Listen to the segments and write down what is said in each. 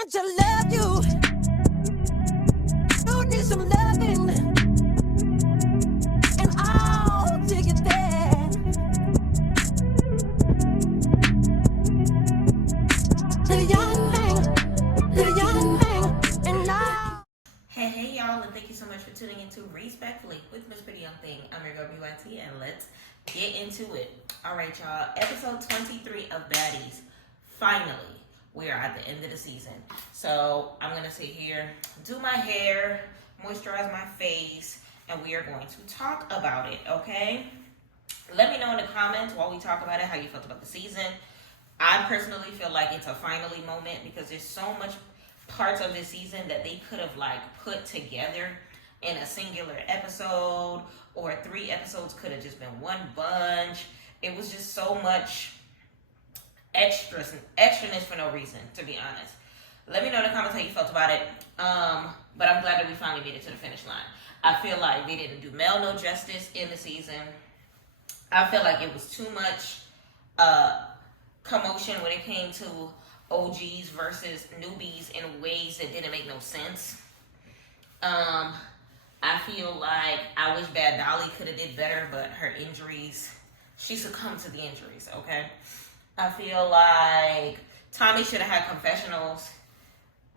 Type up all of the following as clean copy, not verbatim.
want to love you. You need some loving, and I'll take it there. The young thing, and now. Hey y'all, and thank you so much for tuning into Respectfully with Miss Pretty Young Thing. I'm your girl BYT, and let's get into it. All right, y'all. Episode 23 of Baddies. Finally, we are at the end of the season. So I'm gonna sit here, do my hair, moisturize my face, and we are going to talk about it. Okay? Let me know in the comments while we talk about it how you felt about the season. I personally feel like it's a finally moment because there's so much parts of this season that they could have put together in a singular episode, or 3 episodes could have just been one bunch. It was just so much extraness for no reason, to be honest. Let me know in the comments how you felt about it. But I'm glad that we finally made it to the finish line. I feel like they didn't do Mel no justice in the season. I feel like it was too much commotion when it came to OGs versus newbies in ways that didn't make no sense. I feel like I wish Bad Dolly could have did better, but her injuries, she succumbed to the injuries, okay? I feel like Tommy should have had confessionals.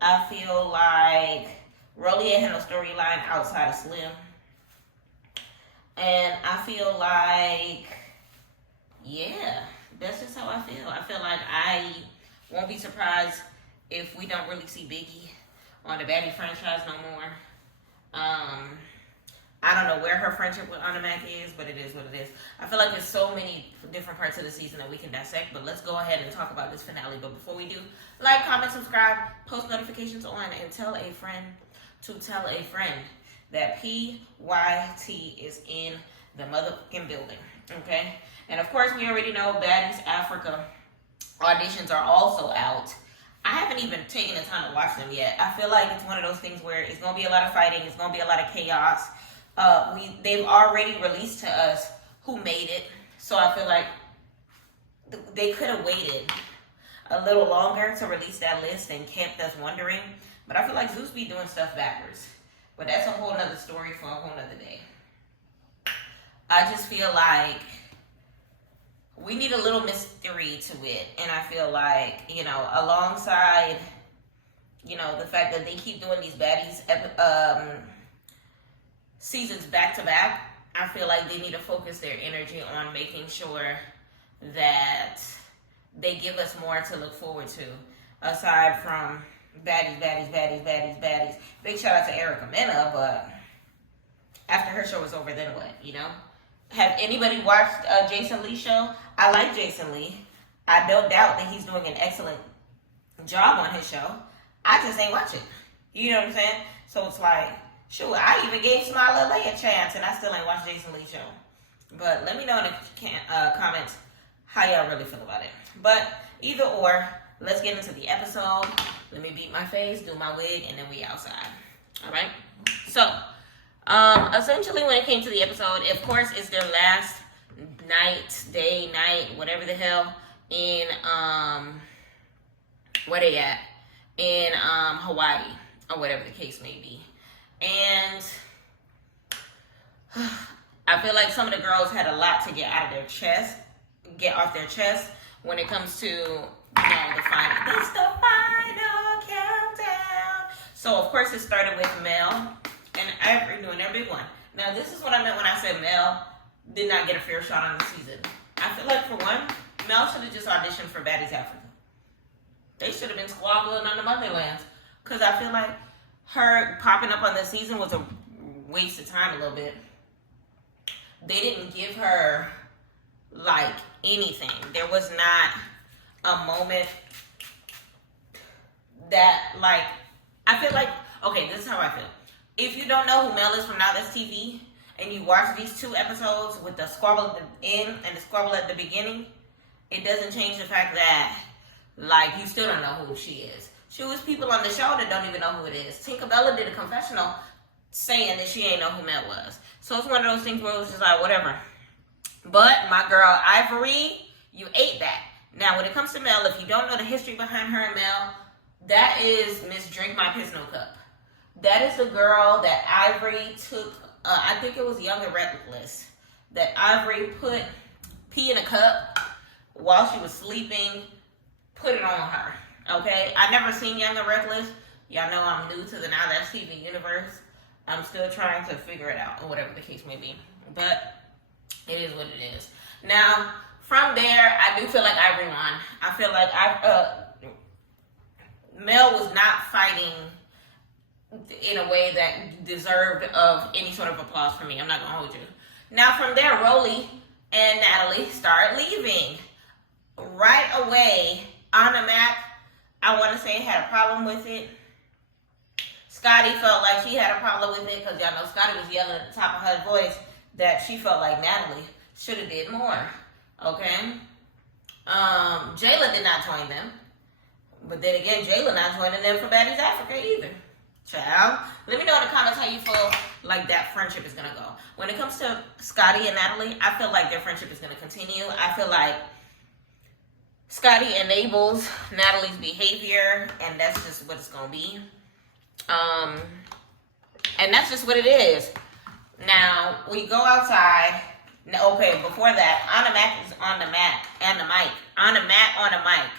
I feel like Rolly had no storyline outside of Slim. And I feel like, yeah, that's just how I feel. I feel like I won't be surprised if we don't really see Biggie on the Baddies franchise no more. I don't know where her friendship with Anna Mac is, but it is what it is. I feel like there's so many different parts of the season that we can dissect, but let's go ahead and talk about this finale. But before we do, like, comment, subscribe, post notifications on, and tell a friend to tell a friend that PYT is in the motherfucking building, okay? And of course, we already know Baddies Africa auditions are also out. I haven't even taken the time to watch them yet. I feel like it's one of those things where it's going to be a lot of fighting. It's going to be a lot of chaos. They've already released to us who made it. So I feel like they could have waited a little longer to release that list and kept us wondering. But I feel like Zeus be doing stuff backwards. But that's a whole nother story for a whole nother day. I just feel like we need a little mystery to it. And I feel like, alongside, the fact that they keep doing these Baddies seasons back to back, I feel like they need to focus their energy on making sure that they give us more to look forward to, aside from Baddies. Big shout out to Erica Mena, but after her show was over, then what, Have anybody watched Jason Lee's show? I like Jason Lee. I don't doubt that he's doing an excellent job on his show. I just ain't watching. You know what I'm saying? So it's like, sure, I even gave Smile LA a chance, and I still ain't watched Jason Lee's show. But let me know in the comments how y'all really feel about it. But either or, let's get into the episode. Let me beat my face, do my wig, and then we outside. All right? So, essentially when it came to the episode, of course, it's their last night, whatever the hell, in, where they at? In, Hawaii, or whatever the case may be. And I feel like some of the girls had a lot to get off their chest when it comes to, the final. It's the final countdown. So of course it started with Mel and everyone. Now this is what I meant when I said Mel did not get a fair shot on the season. I feel like for one, Mel should have just auditioned for Baddies Africa. They should have been squabbling on the motherlands. Because I feel like her popping up on the season was a waste of time a little bit. They didn't give her, anything. There was not a moment that, I feel like, okay, this is how I feel. If you don't know who Mel is from Now That's TV, and you watch these 2 episodes with the squabble at the end and the squabble at the beginning, it doesn't change the fact that, you still don't know who she is. She was people on the show that don't even know who it is. Tinkerbella did a confessional saying that she ain't know who Mel was. So it's one of those things where it was just like, whatever. But my girl Ivory, you ate that. Now, when it comes to Mel, if you don't know the history behind her and Mel, That is Miss Drink My Piss No Cup. That is the girl that Ivory took, I think it was Young and Reckless, that Ivory put pee in a cup while she was sleeping, put it on her, okay? I never seen Young and Reckless. Y'all know I'm new to the Now That's TV universe. I'm still trying to figure it out, or whatever the case may be. But it is what it is. Now, from there, I do feel like Ivory won. I feel like Mel was not fighting in a way that deserved of any sort of applause from me. I'm not gonna hold you. Now from there, Rolly and Natalie start leaving. Right away, Anna Mac, I want to say, had a problem with it. Scotty felt like she had a problem with it because y'all know Scotty was yelling at the top of her voice that she felt like Natalie should have did more. Okay? Jayla did not join them. But then again, Jayla not joining them for Baddies Africa either. Child, let me know in the comments how you feel like that friendship is going to go. When it comes to Scotty and Natalie, I feel like their friendship is going to continue. I feel like Scotty enables Natalie's behavior, and that's just what it's going to be. And that's just what it is. Now, we go outside. Okay, before that, Anna Mac is on the mat and the mic. Anna Mac on the mic.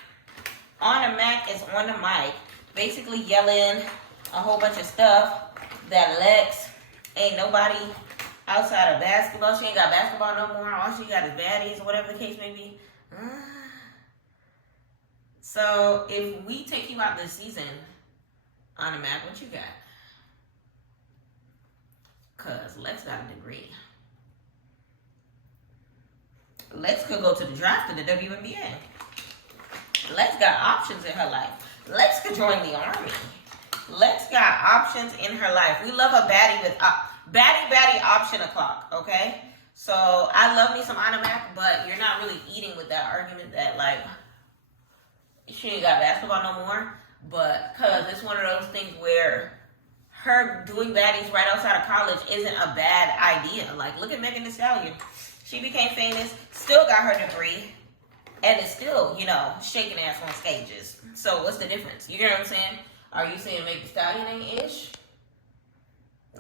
Anna Mac is on the mic, basically yelling a whole bunch of stuff that Lex ain't nobody outside of basketball. She ain't got basketball no more. All she got is baddies or whatever the case may be. So if we take you out this season, Anna Mac, what you got? Because Lex got a degree. Lex could go to the draft in the WNBA. Lex got options in her life. Lex could join the army. Lex got options in her life. We love a baddie with baddie option o'clock, okay? So I love me some Anna Mac, but you're not really eating with that argument that like she ain't got basketball no more. But cause it's one of those things where her doing baddies right outside of college isn't a bad idea. Like look at Megan Thee Stallion. She became famous, still got her degree, and is still, you know, shaking ass on stages. So what's the difference? You know what I'm saying? Are you saying Megan Thee Stallion ain't ish?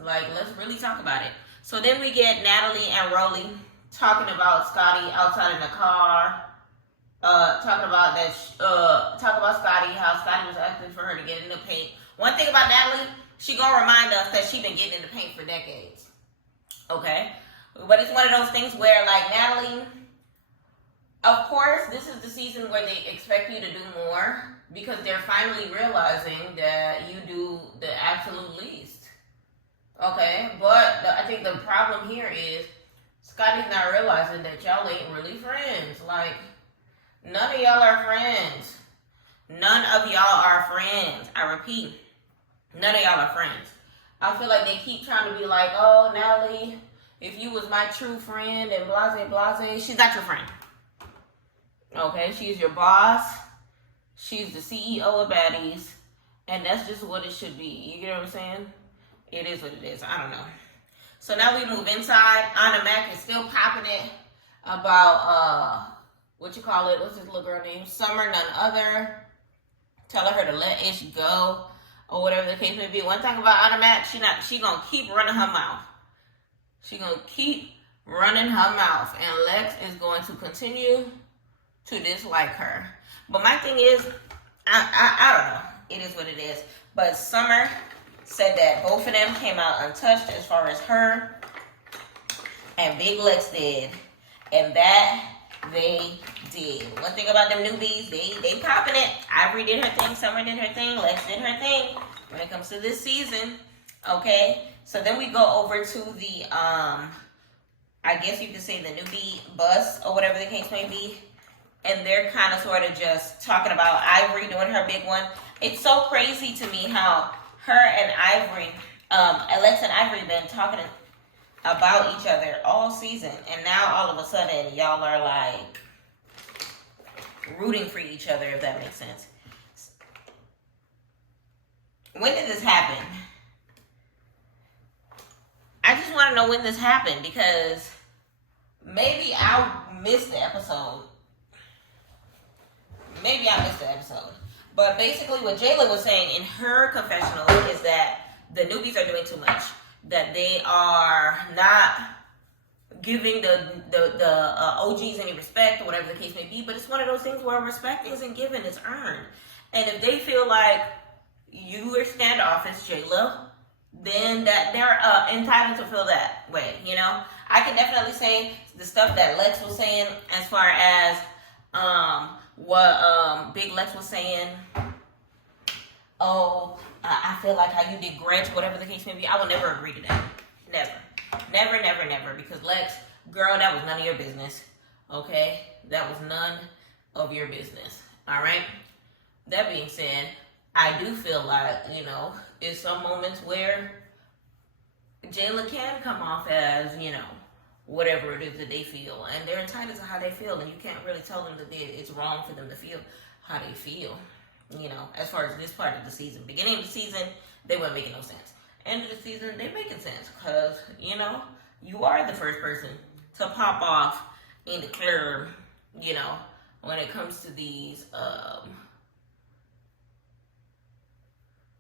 Like, let's really talk about it. So then we get Natalie and Rolly talking about Scotty outside in the car. Talking about Scotty, how Scotty was asking for her to get in the paint. One thing about Natalie, she gonna remind us that she been getting in the paint for decades. Okay? But it's one of those things where, like, Natalie, of course, this is the season where they expect you to do more because they're finally realizing that you do the absolute least. Okay? But I think the problem here is Scotty's not realizing that y'all ain't really friends. Like, none of y'all are friends. None of y'all are friends. I repeat, none of y'all are friends. I feel like they keep trying to be like, oh, Natalie, if you was my true friend and blase, she's not your friend. Okay, she's your boss. She's the CEO of Baddies. And that's just what it should be. You get what I'm saying? It is what it is. I don't know. So now we move inside. Anna Mac is still popping it about, what's this little girl named? Summer, none other. Telling her to let Ish go. Or whatever the case may be. One thing about Anna Mac, she gonna keep running her mouth. She gonna keep running her mouth. And Lex is going to continue to dislike her. But my thing is, I don't know. It is what it is. But Summer said that both of them came out untouched as far as her and Big Lex did. And that they did. One thing about them newbies, they popping it. Ivory did her thing, Summer did her thing, Lex did her thing when it comes to this season. Okay? So then we go over to the, I guess you could say the newbie bus or whatever the case may be. And they're kind of sort of just talking about Ivory doing her big one. It's so crazy to me how her and Ivory, Alex and Ivory been talking about each other all season. And now all of a sudden y'all are like rooting for each other, if that makes sense. When did this happen? I just want to know when this happened because maybe I missed the episode. But basically, what Jayla was saying in her confessional is that the newbies are doing too much. That they are not giving the OGs any respect or whatever the case may be. But it's one of those things where respect isn't given; it's earned. And if they feel like you are standoffish, Jayla, then that they're entitled to feel that way. You know, I can definitely say the stuff that Lex was saying as far as what Big Lex was saying. Oh, I feel like how you did Gretch, whatever the case may be. I will never agree to that. Never. Because Lex, girl, that was none of your business. Okay, that was none of your business. All right. That being said, I do feel like, you know, in some moments where Jayla can come off as, you know, whatever it is that they feel, and they're entitled to how they feel, and you can't really tell them that it's wrong for them to feel how they feel. You know, as far as this part of the season, beginning of the season, they weren't making no sense. End of the season, they're making sense because, you know, you are the first person to pop off in the club, you know, when it comes to these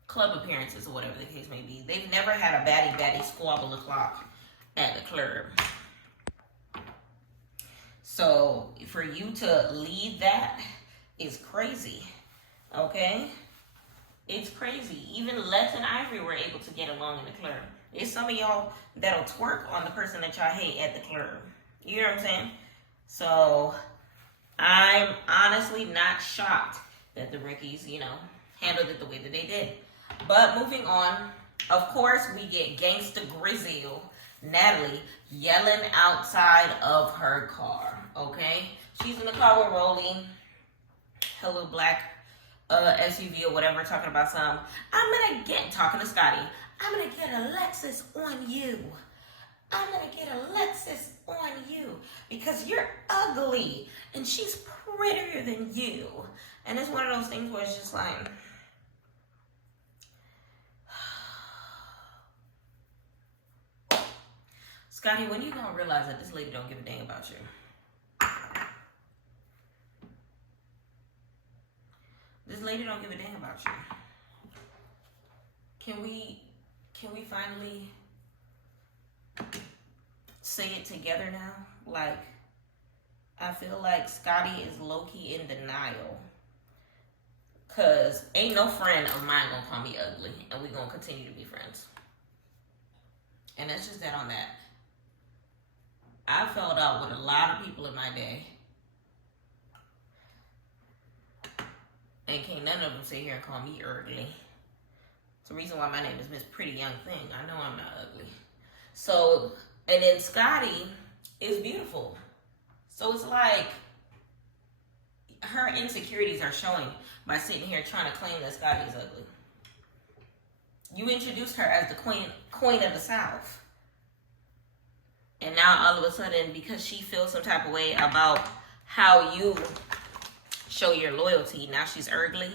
club appearances or whatever the case may be. They've never had a baddie squabble o'clock at the club. So for you to lead that is crazy. Okay? It's crazy. Even Lex and Ivory were able to get along in the club. It's some of y'all that'll twerk on the person that y'all hate at the club. You know what I'm saying? So I'm honestly not shocked that the Rickies, you know, handled it the way that they did. But moving on, of course, we get Gangsta Grizzle, Natalie, yelling outside of her car, okay? She's in the car with Rolly, her little black SUV or whatever, talking about talking to Scotty, I'm gonna get a Lexus on you. I'm gonna get a Lexus on you because you're ugly and she's prettier than you. And it's one of those things where it's just like, Scotty, when you gonna realize that this lady don't give a dang about you? This lady don't give a dang about you. Can we finally say it together now? Like, I feel like Scotty is low-key in denial. Cause ain't no friend of mine gonna call me ugly, and we gonna continue to be friends. And that's just that on that. I fell out with a lot of people in my day. And can't none of them sit here and call me ugly. It's the reason why my name is Miss Pretty Young Thing. I know I'm not ugly. So, and then Scotty is beautiful. So it's like her insecurities are showing by sitting here trying to claim that Scotty is ugly. You introduced her as the queen of the South. And now all of a sudden, because she feels some type of way about how you show your loyalty, now she's ugly.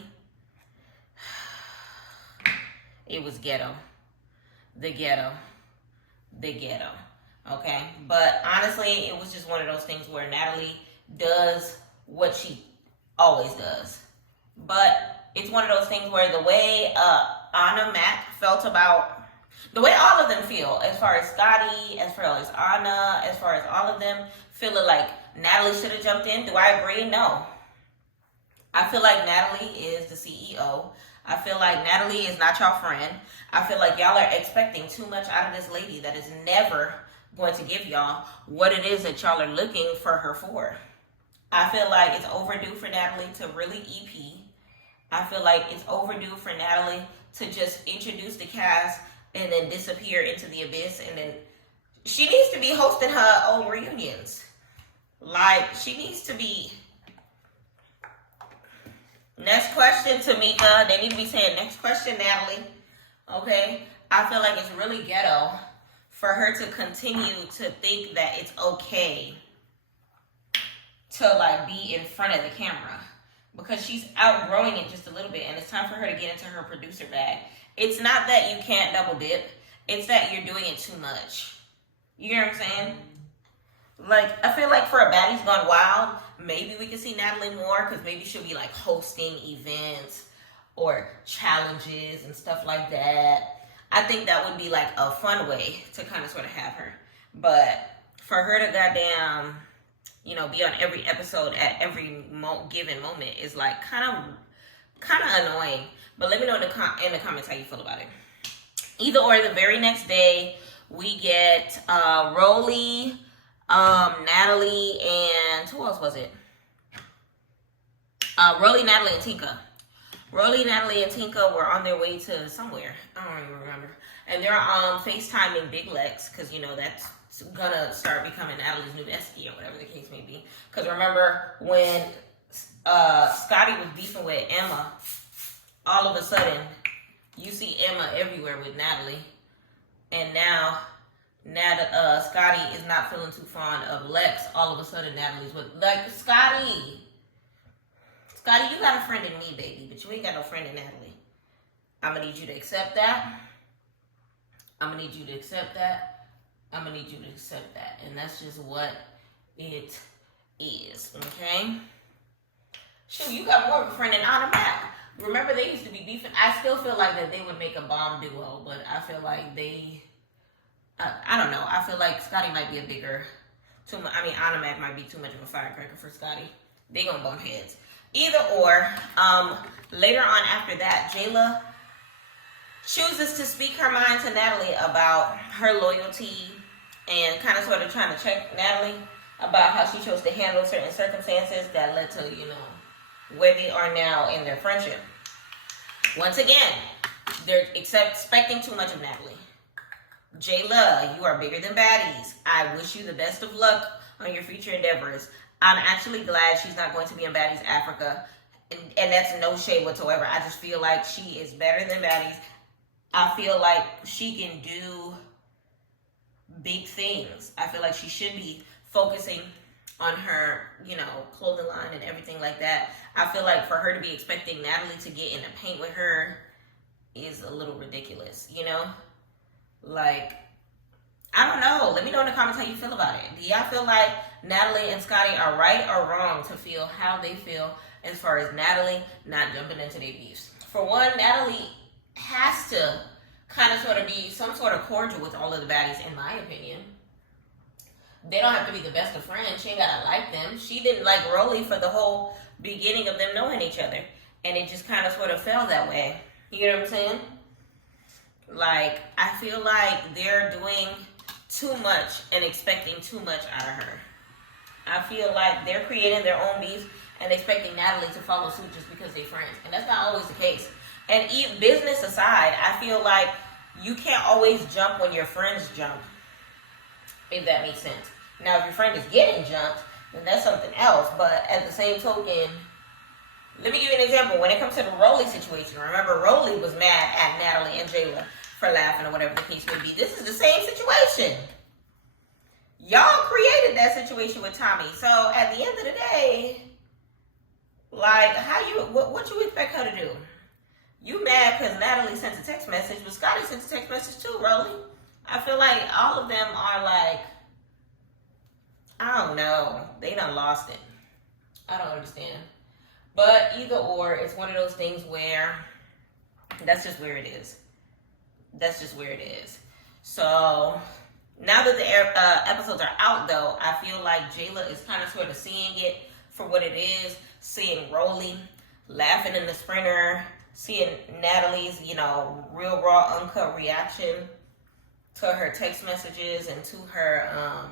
It was ghetto. The ghetto. Okay? But honestly, it was just one of those things where Natalie does what she always does. But it's one of those things where the way Anna Mac felt about, the way all of them feel, as far as Scotty, as far as Anna, as far as all of them, feeling like Natalie should have jumped in. Do I agree? No. I feel like Natalie is the CEO. I feel like Natalie is not y'all friend. I feel like y'all are expecting too much out of this lady that is never going to give y'all what it is that y'all are looking for her for. I feel like it's overdue for Natalie to really EP. I feel like it's overdue for Natalie to just introduce the cast and then disappear into the abyss. And then she needs to be hosting her own reunions. Like, she needs to be... Next question, Tamika. They need to be saying, next question, Natalie. Okay? I feel like it's really ghetto for her to continue to think that it's okay to, like, be in front of the camera. Because she's outgrowing it just a little bit, and it's time for her to get into her producer bag. It's not that you can't double dip. It's that you're doing it too much. You know what I'm saying? Like, I feel like for a Baddies Gone Wild, maybe we can see Natalie more, because maybe she'll be, like, hosting events, or challenges and stuff like that. I think that would be like a fun way to kind of sort of have her. But for her to goddamn, you know, be on every episode at every given moment is like kind of annoying. But let me know in the comments how you feel about it. Either or, the very next day we get Rolly, Natalie, and who else was it? Rolly, Natalie, and Tinka. Rolly, Natalie, and Tinka were on their way to somewhere. I don't even remember. And they're FaceTiming Big Lex, because, you know, that's gonna start becoming Natalie's new bestie or whatever the case may be. Because remember when Scotty was beefing with Emma, all of a sudden you see Emma everywhere with Natalie. And now Scotty is not feeling too fond of Lex. All of a sudden Natalie's with, like, Scotty, you got a friend in me, baby, but you ain't got no friend in Natalie. I'm going to need you to accept that. I'm going to need you to accept that. I'm going to need you to accept that. And that's just what it is, okay? Shoot, you got more of a friend than Anna Mac. Remember, they used to be beefing. I still feel like that they would make a bomb duo, but I feel like I don't know. I feel like Scotty might be Anna Mac might be too much of a firecracker for Scotty. They gonna bump heads. Either or, later on after that, Jayla chooses to speak her mind to Natalie about her loyalty and kind of sort of trying to check Natalie about how she chose to handle certain circumstances that led to, you know, where they are now in their friendship. Once again, they're expecting too much of Natalie. Jayla, you are bigger than Baddies. I wish you the best of luck on your future endeavors. I'm actually glad she's not going to be in Baddies Africa. And that's no shade whatsoever. I just feel like she is better than Baddies. I feel like she can do big things. I feel like she should be focusing on her, you know, clothing line and everything like that. I feel like for her to be expecting Natalie to get in a paint with her is a little ridiculous, you know? Like, I don't know. Let me know in the comments how you feel about it. Do y'all feel like Natalie and Scotty are right or wrong to feel how they feel as far as Natalie not jumping into their beefs? For one, Natalie has to kind of sort of be some sort of cordial with all of the baddies, in my opinion. They don't have to be the best of friends. She ain't gotta like them. She didn't like Rolly for the whole beginning of them knowing each other. And it just kind of sort of fell that way. You know what I'm saying? Like, I feel like they're doing too much and expecting too much out of her. I feel like they're creating their own beef and expecting Natalie to follow suit just because they're friends. And that's not always the case. And business aside, I feel like you can't always jump when your friends jump, if that makes sense. Now, if your friend is getting jumped, then that's something else. But at the same token, let me give you an example. When it comes to the Rolly situation, remember Rolly was mad at Natalie and Jayla for laughing or whatever the case may be. This is the same situation. Y'all created that situation with Tommy. So at the end of the day, like, what you expect her to do? You mad because Natalie sent a text message, but Scotty sent a text message too, Rolly. I feel like all of them are like, I don't know. They done lost it. I don't understand. But either or, it's one of those things where that's just where it is. That's just where it is. So now that the episodes are out, though, I feel like Jayla is kind of sort of seeing it for what it is. Seeing Rolly laughing in the sprinter. Seeing Natalie's, you know, real raw, uncut reaction to her text messages and to her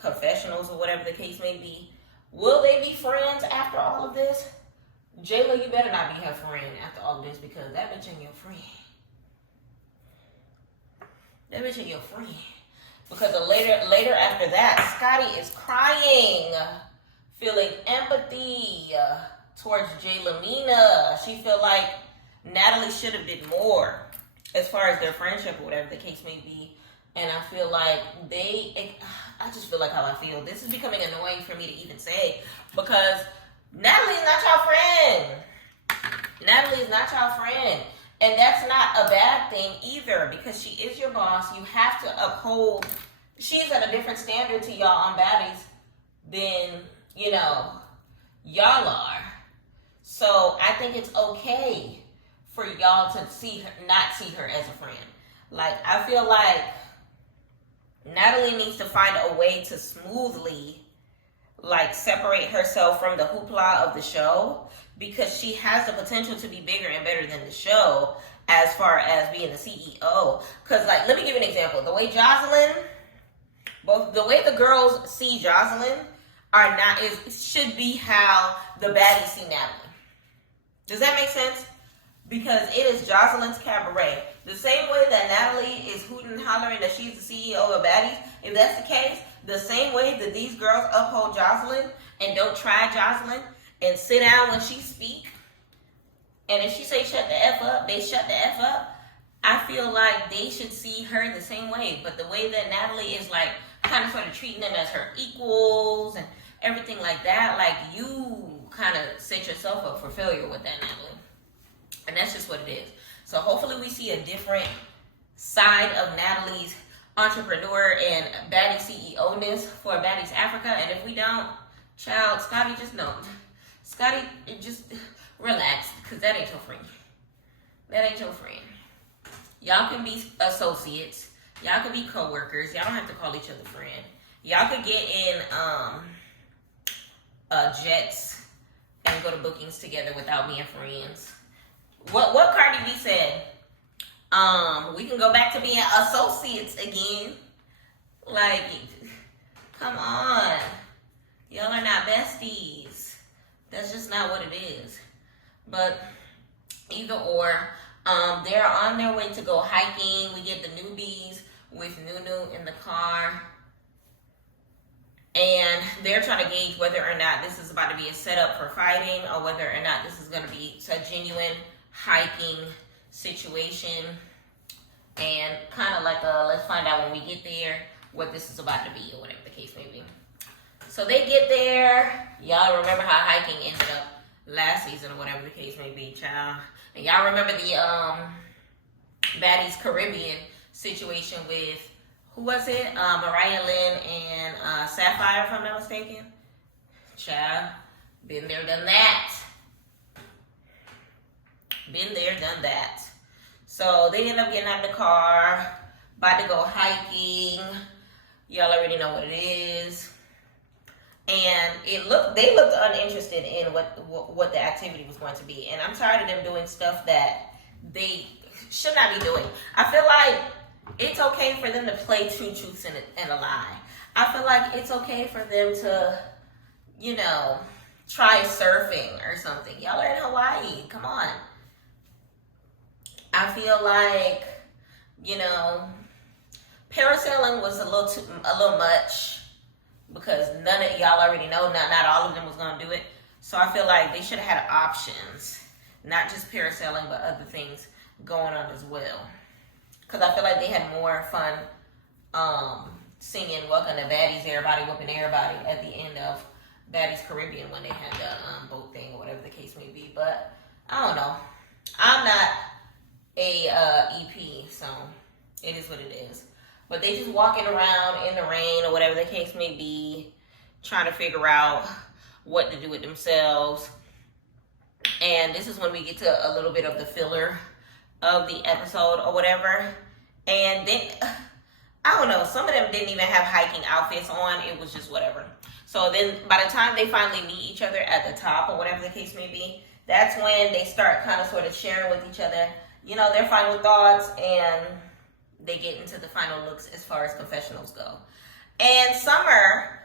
confessionals or whatever the case may be. Will they be friends after all of this? Jayla, you better not be her friend after all of this, because that bitch ain't your friend. That bitch ain't your friend. Because later after that, Scotty is crying, feeling empathy towards Jayla Mina. She feel like Natalie should have did more as far as their friendship or whatever the case may be. And I feel like I just feel like how I feel. This is becoming annoying for me to even say, because Natalie's not your friend. Natalie is not your friend. And that's not a bad thing either, because she is your boss. You have to uphold, she's at a different standard to y'all on Baddies than, y'all are. So I think it's okay for y'all to not see her as a friend. Like, I feel like Natalie needs to find a way to smoothly, like, separate herself from the hoopla of the show, because she has the potential to be bigger and better than the show as far as being the CEO. Because, like, let me give you an example. The way the way the girls see Jocelyn should be how the baddies see Natalie. Does that make sense? Because it is Jocelyn's cabaret. The same way that Natalie is hooting and hollering that she's the CEO of Baddies, if that's the case, the same way that these girls uphold Jocelyn and don't try Jocelyn and sit down when she speak, and if she say shut the F up, they shut the F up, I feel like they should see her the same way. But the way that Natalie is like kind of sort of treating them as her equals and everything like that, like you kind of set yourself up for failure with that, Natalie. And that's just what it is. So hopefully we see a different side of Natalie's entrepreneur and Baddie CEO-ness for Baddies Africa. And if we don't, child, Scotty, just know. Scotty, just relax, because that ain't your friend. That ain't your friend. Y'all can be associates. Y'all can be co-workers. Y'all don't have to call each other friend. Y'all could get in jets and go to bookings together without being friends. What Cardi B said, we can go back to being associates again. Like, come on. Y'all are not besties. That's just not what it is. But either or, they're on their way to go hiking. We get the newbies with Nunu in the car. And they're trying to gauge whether or not this is about to be a setup for fighting or whether or not this is going to be a genuine hiking situation. And kind of like let's find out when we get there what this is about to be or whatever the case may be. So they get there. Y'all remember how hiking ended up last season or whatever the case may be, child. And y'all remember the Baddies Caribbean situation with, who was it? Mariah Lynn and Sapphire, if I'm not mistaken. Child, been there, done that. Been there, done that. So they end up getting out of the car, about to go hiking. Y'all already know what it is. And they looked uninterested in what the activity was going to be. And I'm tired of them doing stuff that they should not be doing. I feel like it's okay for them to play two truths and a lie. I feel like it's okay for them to, try surfing or something. Y'all are in Hawaii. Come on. I feel like, parasailing was a little much, because none of y'all already know, not all of them was going to do it. So I feel like they should have had options, not just parasailing, but other things going on as well. Because I feel like they had more fun singing Welcome to Baddies, Everybody Whooping Everybody at the end of Baddies Caribbean when they had the boat thing or whatever the case may be. But I don't know. I'm not a EP, so it is what it is. But they just walking around in the rain or whatever the case may be, trying to figure out what to do with themselves. And this is when we get to a little bit of the filler of the episode or whatever. And then, I don't know, some of them didn't even have hiking outfits on. It was just whatever. So then by the time they finally meet each other at the top or whatever the case may be, that's when they start kind of sort of sharing with each other, their final thoughts, and they get into the final looks as far as confessionals go. And Summer,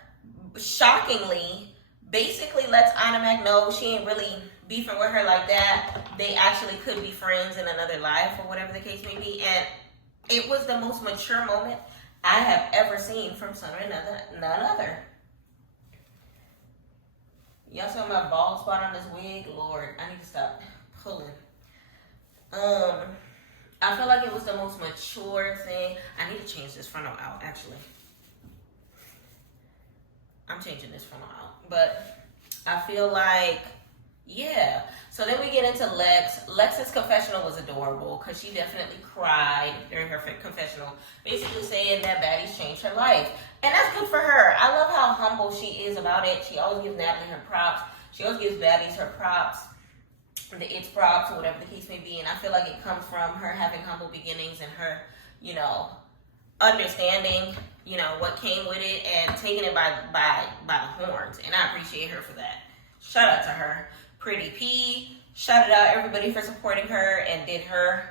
shockingly, basically lets Anna Mac know she ain't really beefing with her like that. They actually could be friends in another life or whatever the case may be. And it was the most mature moment I have ever seen from Summer and none other. Y'all saw my bald spot on this wig? Lord, I need to stop pulling. I feel like it was the most mature thing. I need to change this frontal out, actually. I'm changing this frontal out. But I feel like, yeah. So then we get into Lex. Lex's confessional was adorable because she definitely cried during her confessional, basically saying that Baddies changed her life. And that's good for her. I love how humble she is about it. She always gives Natalie her props. She always gives Baddies her props. the it's props or whatever the case may be. And I feel like it comes from her having humble beginnings and her, understanding, what came with it and taking it by the horns. And I appreciate her for that. Shout out to her. Pretty P. Shout out everybody for supporting her and did her.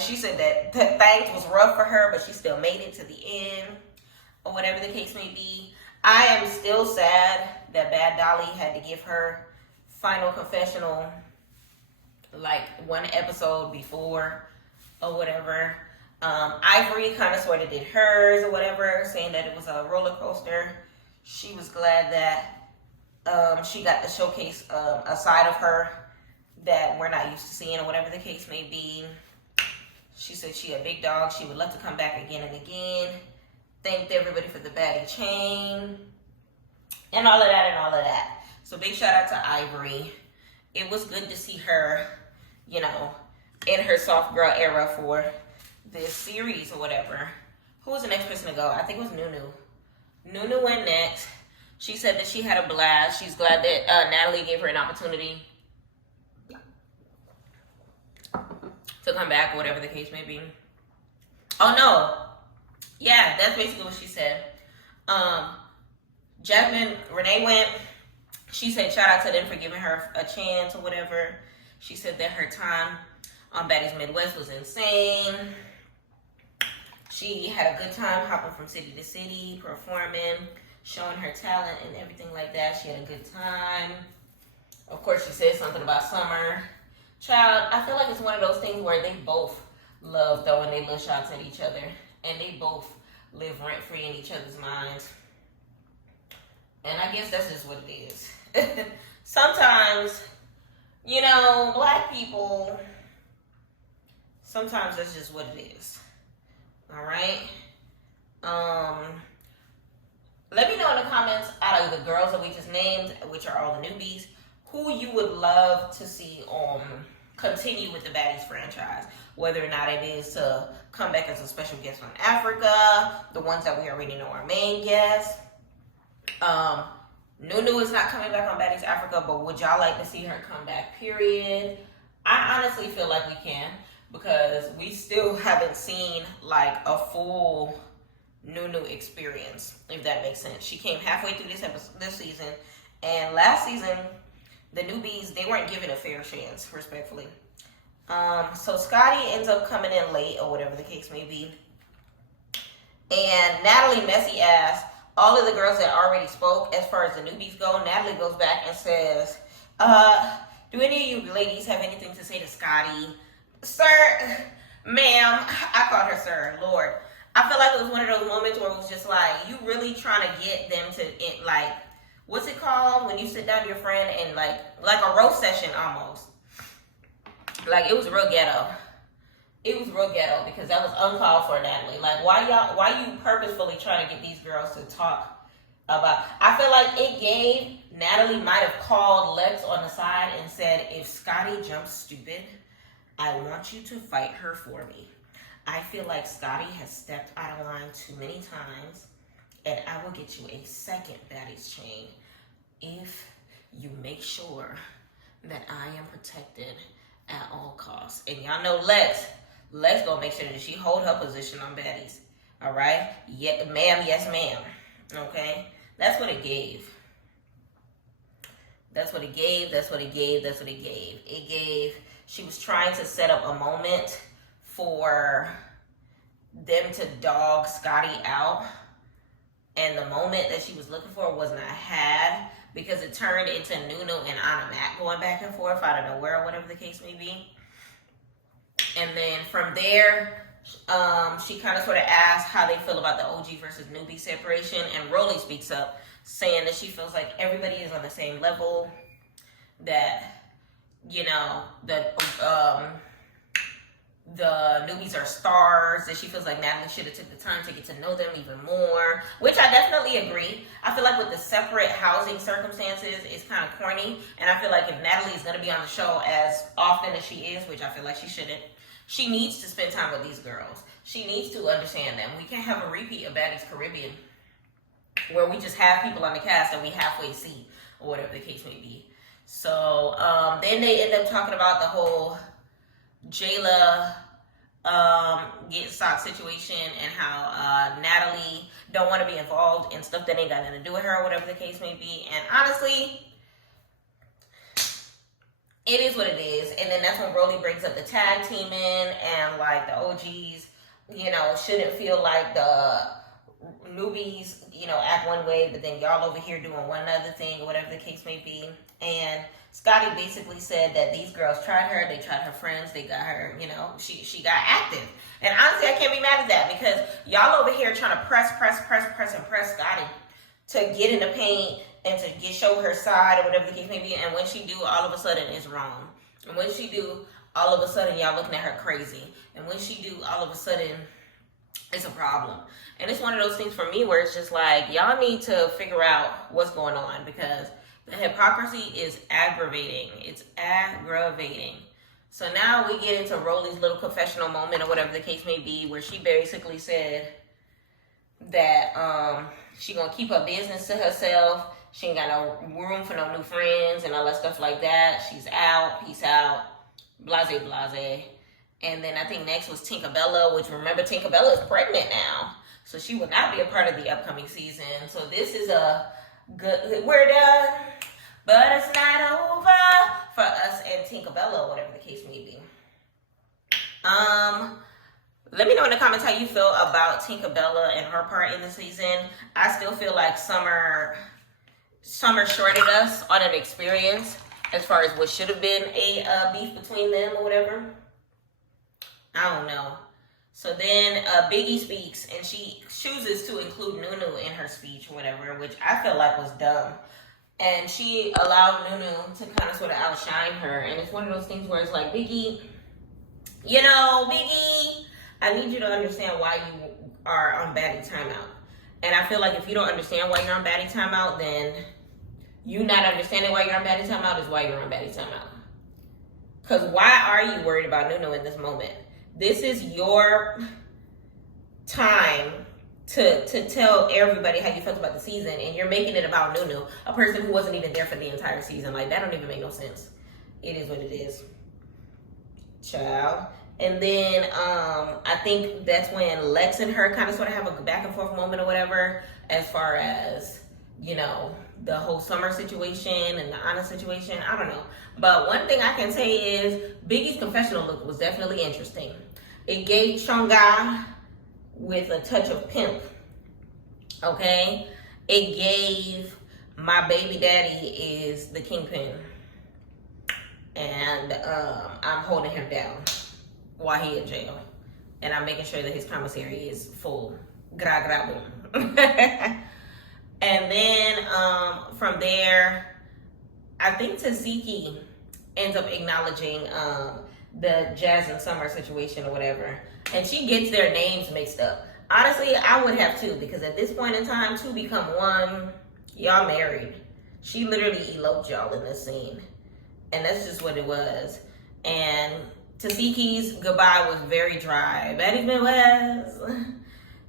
She said that things was rough for her, but she still made it to the end or whatever the case may be. I am still sad that Bad Dolly had to give her final confessional like one episode before or whatever. Ivory kind of sort of did hers or whatever, saying that it was a roller coaster. She was glad that she got to showcase a side of her that we're not used to seeing or whatever the case may be. She said she a big dog. She would love to come back again and again. Thanked everybody for the baddie chain and all of that. So big shout out to Ivory. It was good to see her, in her soft girl era for this series or whatever. Who was the next person to go? I think it was Nunu. Nunu went next. She said that she had a blast. She's glad that Natalie gave her an opportunity to come back or whatever the case may be. Oh no. Yeah, that's basically what she said. Jasmine, Renee went. She said shout out to them for giving her a chance or whatever. She said that her time on Baddies Midwest was insane. She had a good time hopping from city to city, performing, showing her talent and everything like that. She had a good time. Of course, she said something about Summer. Child, I feel like it's one of those things where they both love throwing their little shots at each other. And they both live rent-free in each other's minds. And I guess that's just what it is. Sometimes, black people, sometimes that's just what it is. All right? Let me know in the comments, out of the girls that we just named, which are all the newbies, who you would love to see continue with the Baddies franchise. Whether or not it is to come back as a special guest on Africa, the ones that we already know are main guests. Nunu is not coming back on Baddies Africa, but would y'all like to see her come back, period? I honestly feel like we can, because we still haven't seen like a full Nunu experience, if that makes sense. She came halfway through this season, and last season, the newbies, they weren't given a fair chance, respectfully. So Scotty ends up coming in late, or whatever the case may be. And Natalie messy ass all of the girls that already spoke, as far as the newbies go. Natalie goes back and says, do any of you ladies have anything to say to Scotty? Sir, ma'am, I called her sir, Lord. I feel like it was one of those moments where it was just like, you really trying to get them to, what's it called when you sit down to your friend and like a roast session almost. Like, it was real ghetto. It was real ghetto because that was uncalled for, Natalie. Like, why you purposefully trying to get these girls to talk about? I feel like it gave, Natalie might have called Lex on the side and said, if Scotty jumps stupid, I want you to fight her for me. I feel like Scotty has stepped out of line too many times, and I will get you a second Baddies chain if you make sure that I am protected at all costs. And y'all know Lex gonna make sure that she hold her position on Baddies. All right? Yeah, ma'am, yes, ma'am. Okay? That's what it gave. That's what it gave. It gave, she was trying to set up a moment for them to dog Scotty out. And the moment that she was looking for was not had, because it turned into Nunu and Anna Mac going back and forth out of nowhere, or whatever the case may be. And then from there, she kind of sort of asked how they feel about the OG versus newbie separation. And Rolly speaks up, saying that she feels like everybody is on the same level, that, the newbies are stars, that she feels like Natalie should have took the time to get to know them even more, which I definitely agree. I feel like with the separate housing circumstances, it's kind of corny, and I feel like if Natalie is going to be on the show as often as she is, which I feel like she shouldn't, she needs to spend time with these girls. She needs to understand them. We can't have a repeat of Baddies Caribbean where we just have people on the cast that we halfway see, or whatever the case may be. So then they end up talking about the whole Jayla get sock situation and how Natalie don't want to be involved in stuff that ain't got nothing to do with her or whatever the case may be. And honestly, it is what it is. And then that's when Broly brings up the tag teaming and like the OGs, you know, shouldn't feel like the newbies, you know, act one way, but then y'all over here doing one other thing or whatever the case may be. And Scotty basically said that these girls tried her, they tried her friends, they got her, you know, she got active. And honestly, I can't be mad at that because y'all over here trying to press Scotty to get in the paint and to show her side or whatever the case may be. And when she do, all of a sudden it's wrong. And when she do, all of a sudden y'all looking at her crazy. And when she do, all of a sudden it's a problem. And it's one of those things for me where it's just like, y'all need to figure out what's going on because the hypocrisy is aggravating. It's aggravating. So now we get into Rolly's little confessional moment or whatever the case may be, where she basically said that she gonna keep her business to herself. She ain't got no room for no new friends and all that stuff like that. She's out, peace out, blase blase. And then I think next was Tinkerbella, which remember Tinkerbella is pregnant now. So she will not be a part of the upcoming season. So this is a good, we're done, but it's not over for us and Tinkerbella, or whatever the case may be. Let me know in the comments how you feel about Tinkerbella and her part in the season. I still feel like Summer shorted us on an experience as far as what should have been a beef between them or whatever. I don't know. So then Biggie speaks and she chooses to include Nunu in her speech or whatever, which I felt like was dumb. And she allowed Nunu to kind of sort of outshine her. And it's one of those things where it's like, Biggie, you know, Biggie, I need you to understand why you are on baddie timeout. And I feel like if you don't understand why you're on baddie timeout, then you not understanding why you're on baddie timeout is why you're on baddie timeout. Because why are you worried about Nunu in this moment? This is your time to tell everybody how you felt about the season, and you're making it about Nunu, a person who wasn't even there for the entire season. Like, that don't even make no sense. It is what it is. Child. And then I think that's when Lex and her kind of sort of have a back and forth moment or whatever, as far as, you know, the whole Summer situation and the Anna situation. I don't know. But one thing I can say is Biggie's confessional look was definitely interesting. It gave Chonga with a touch of pimp. Okay? It gave my baby daddy is the kingpin. And I'm holding him down while he in jail. And I'm making sure that his commissary is full. Gra gra boom. And then from there, I think Tasiki ends up acknowledging the Jazz and Summer situation or whatever. And she gets their names mixed up. Honestly, I would have too, because at this point in time, two become one. Y'all married. She literally eloped y'all in this scene. And that's just what it was. And Tasiki's goodbye was very dry. Baddies Midwest.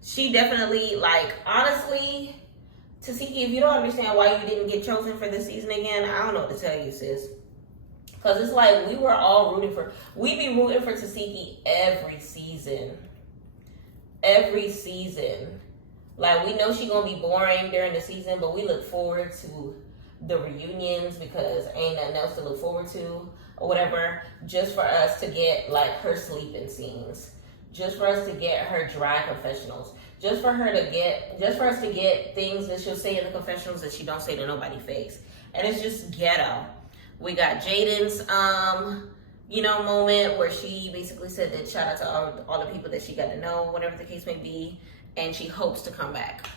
She definitely, like, honestly, Tasiki, if you don't understand why you didn't get chosen for this season again, I don't know what to tell you, sis. Because it's like we were all rooting for, we be rooting for Tasiki every season. Every season. Like, we know she gonna be boring during the season, but we look forward to the reunions because ain't nothing else to look forward to or whatever. Just for us to get, like, her sleeping scenes. Just for us to get her dry confessionals. Just for us to get things that she'll say in the confessionals that she don't say to nobody's face. And it's just ghetto. We got Jaden's, moment where she basically said that shout out to all the people that she got to know, whatever the case may be, and she hopes to come back.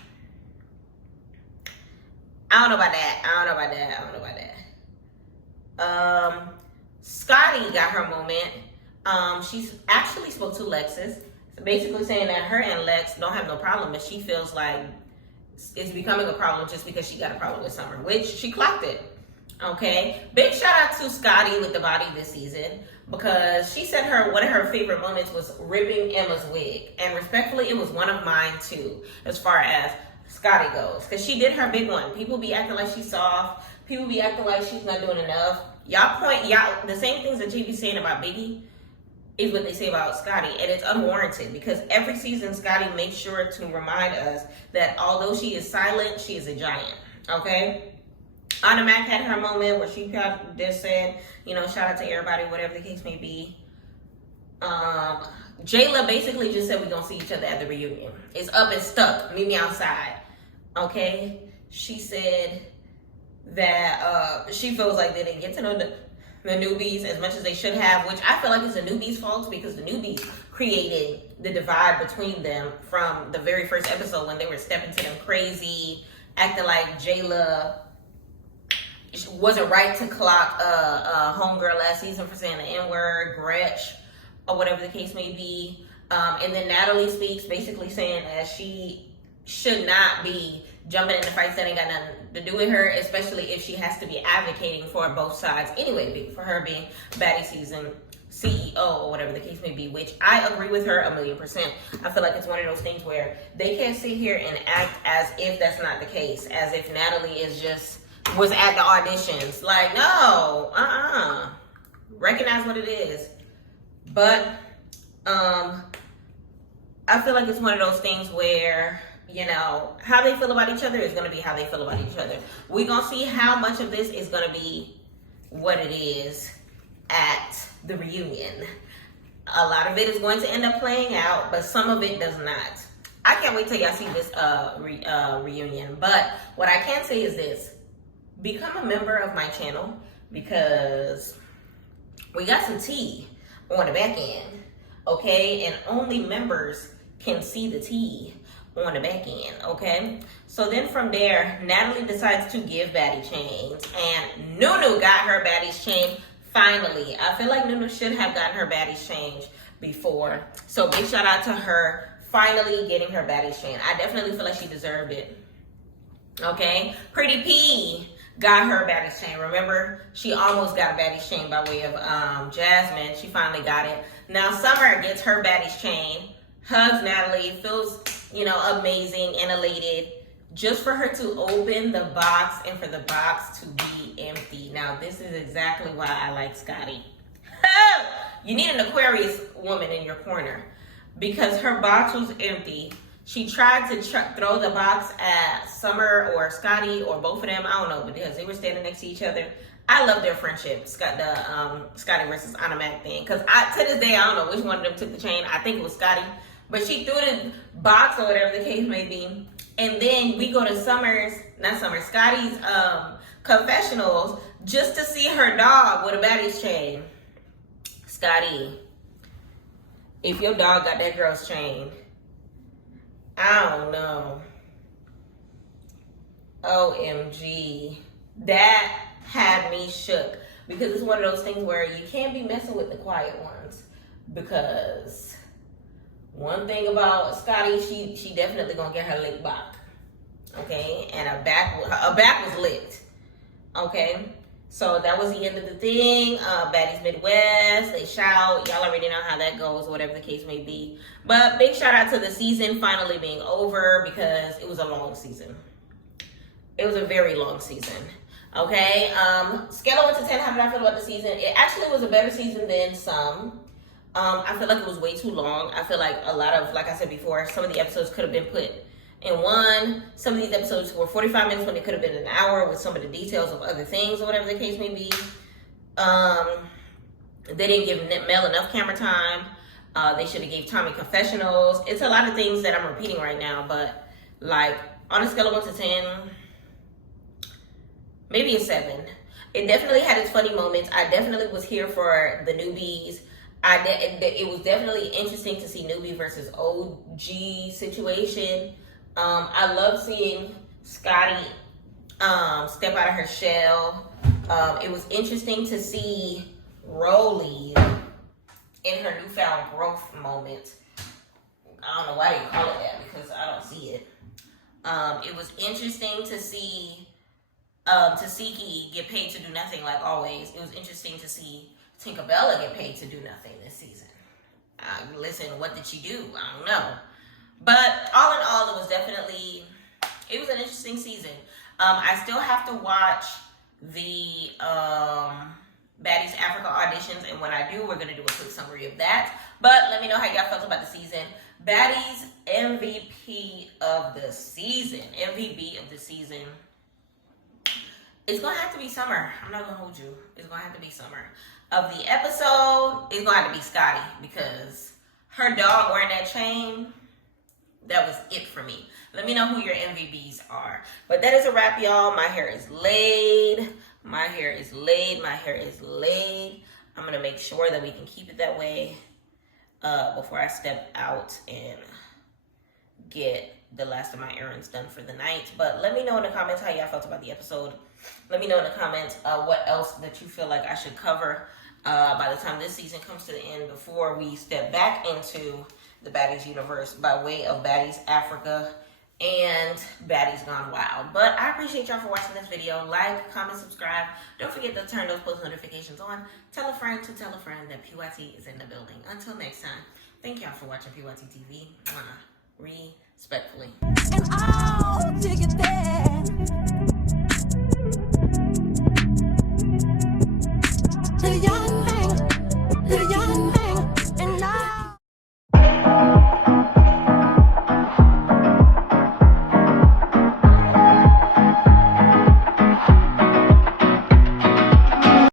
I don't know about that. Scotty got her moment. She actually spoke to Lexus, basically saying that her and Lex don't have no problem, and she feels like it's becoming a problem just because she got a problem with Summer, which she clocked it. Okay, big shout out to Scotty with the body this season, because she said one of her favorite moments was ripping Emma's wig, and respectfully, it was one of mine too, as far as Scotty goes, because she did her big one. People be acting like she's soft. People be acting like she's not doing enough. The same things that G be saying about Biggie is what they say about Scotty, and it's unwarranted because every season Scotty makes sure to remind us that although she is silent, she is a giant. Okay? Anna Mac had her moment where she just said, shout out to everybody, whatever the case may be. Jayla basically just said we're gonna see each other at the reunion. It's up and stuck. Meet me outside. Okay? She said that she feels like they didn't get to know the newbies as much as they should have, which I feel like is the newbies' fault because the newbies created the divide between them from the very first episode when they were stepping to them crazy, acting like Jayla wasn't right to clock homegirl last season for saying the N-word, Gretch, or whatever the case may be. And then Natalie speaks, basically saying that she should not be jumping into fights that ain't got nothing to do with her, especially if she has to be advocating for both sides anyway, for her being Baddies season CEO or whatever the case may be, which I agree with her 1,000,000%. I feel like it's one of those things where they can't sit here and act as if that's not the case, as if Natalie was at the auditions. Like, no, recognize what it is. But I feel like it's one of those things where, how they feel about each other is going to be how they feel about each other. We're going to see how much of this is going to be what it is at the reunion. A lot of it is going to end up playing out, but some of it does not. I can't wait till y'all see this reunion. But what I can say is this. Become a member of my channel because we got some tea on the back end, okay? And only members can see the tea on the back end, okay? So then from there, Natalie decides to give Baddie chains, and Nunu got her Baddie's chain finally. I feel like Nunu should have gotten her Baddie's chain before. So big shout out to her finally getting her Baddie's chain. I definitely feel like she deserved it, okay? Pretty P got her Baddie's chain. Remember, she almost got a Baddie's chain by way of Jasmine. She finally got it. Now Summer gets her Baddie's chain, hugs Natalie, feels, amazing and elated just for her to open the box and for the box to be empty. Now, this is exactly why I like Scotty. You need an Aquarius woman in your corner because her box was empty. She tried to throw the box at Summer or Scotty or both of them. I don't know, because they were standing next to each other. I love their friendship, Scotty versus Anna Mac thing. Because to this day, I don't know which one of them took the chain. I think it was Scotty. But she threw the box or whatever the case may be. And then we go to Scotty's confessionals just to see her dog with a Baddie's chain. Scotty, if your dog got that girl's chain, I don't know. OMG. That had me shook. Because it's one of those things where you can't be messing with the quiet ones. Because one thing about Scotty, she definitely gonna get her lick back. Okay? And her back was licked. Okay? So that was the end of the thing. Baddies Midwest, they shout. Y'all already know how that goes, whatever the case may be. But big shout out to the season finally being over because it was a long season. It was a very long season. Okay? Scale of 1 to 10, how did I feel about the season? It actually was a better season than some. I feel like it was way too long. I feel like a lot of, like I said before, some of the episodes could have been put in one. Some of these episodes were 45 minutes when it could have been an hour with some of the details of other things or whatever the case may be. They didn't give Mel enough camera time. They should have gave Tommy confessionals. It's a lot of things that I'm repeating right now, but like on a scale of 1 to 10, maybe a 7. It definitely had its funny moments. I definitely was here for the newbies. It was definitely interesting to see newbie versus OG situation. I love seeing Scotty step out of her shell. It was interesting to see Rolly in her newfound growth moment. I don't know why they call it that because I don't see it. It was interesting to see Tasiki get paid to do nothing like always. It was interesting to see Tinkerbella get paid to do nothing this season. Listen, what did she do? I don't know. But all in all, it was an interesting season. I still have to watch the Baddies Africa auditions, and when I do, we're gonna do a quick summary of that. But let me know how y'all felt about the season. Baddies MVP of the season. MVP of the season. It's gonna have to be Summer. I'm not gonna hold you. It's gonna have to be Summer. Of the episode, it's gonna have to be Scotty, because her dog wearing that chain, that was it for me. Let me know who your MVPs are. But that is a wrap, y'all. My hair is laid. My hair is laid. My hair is laid. I'm going to make sure that we can keep it that way before I step out and get the last of my errands done for the night. But let me know in the comments how y'all felt about the episode. Let me know in the comments what else that you feel like I should cover by the time this season comes to the end, before we step back into the Baddies universe by way of Baddies Africa and Baddies Gone Wild. But I appreciate y'all for watching this video. Like, comment, subscribe. Don't forget to turn those post notifications on. Tell a friend to tell a friend that PYT is in the building. Until next time, thank y'all for watching PYT TV. Respectfully. And I'll take it there.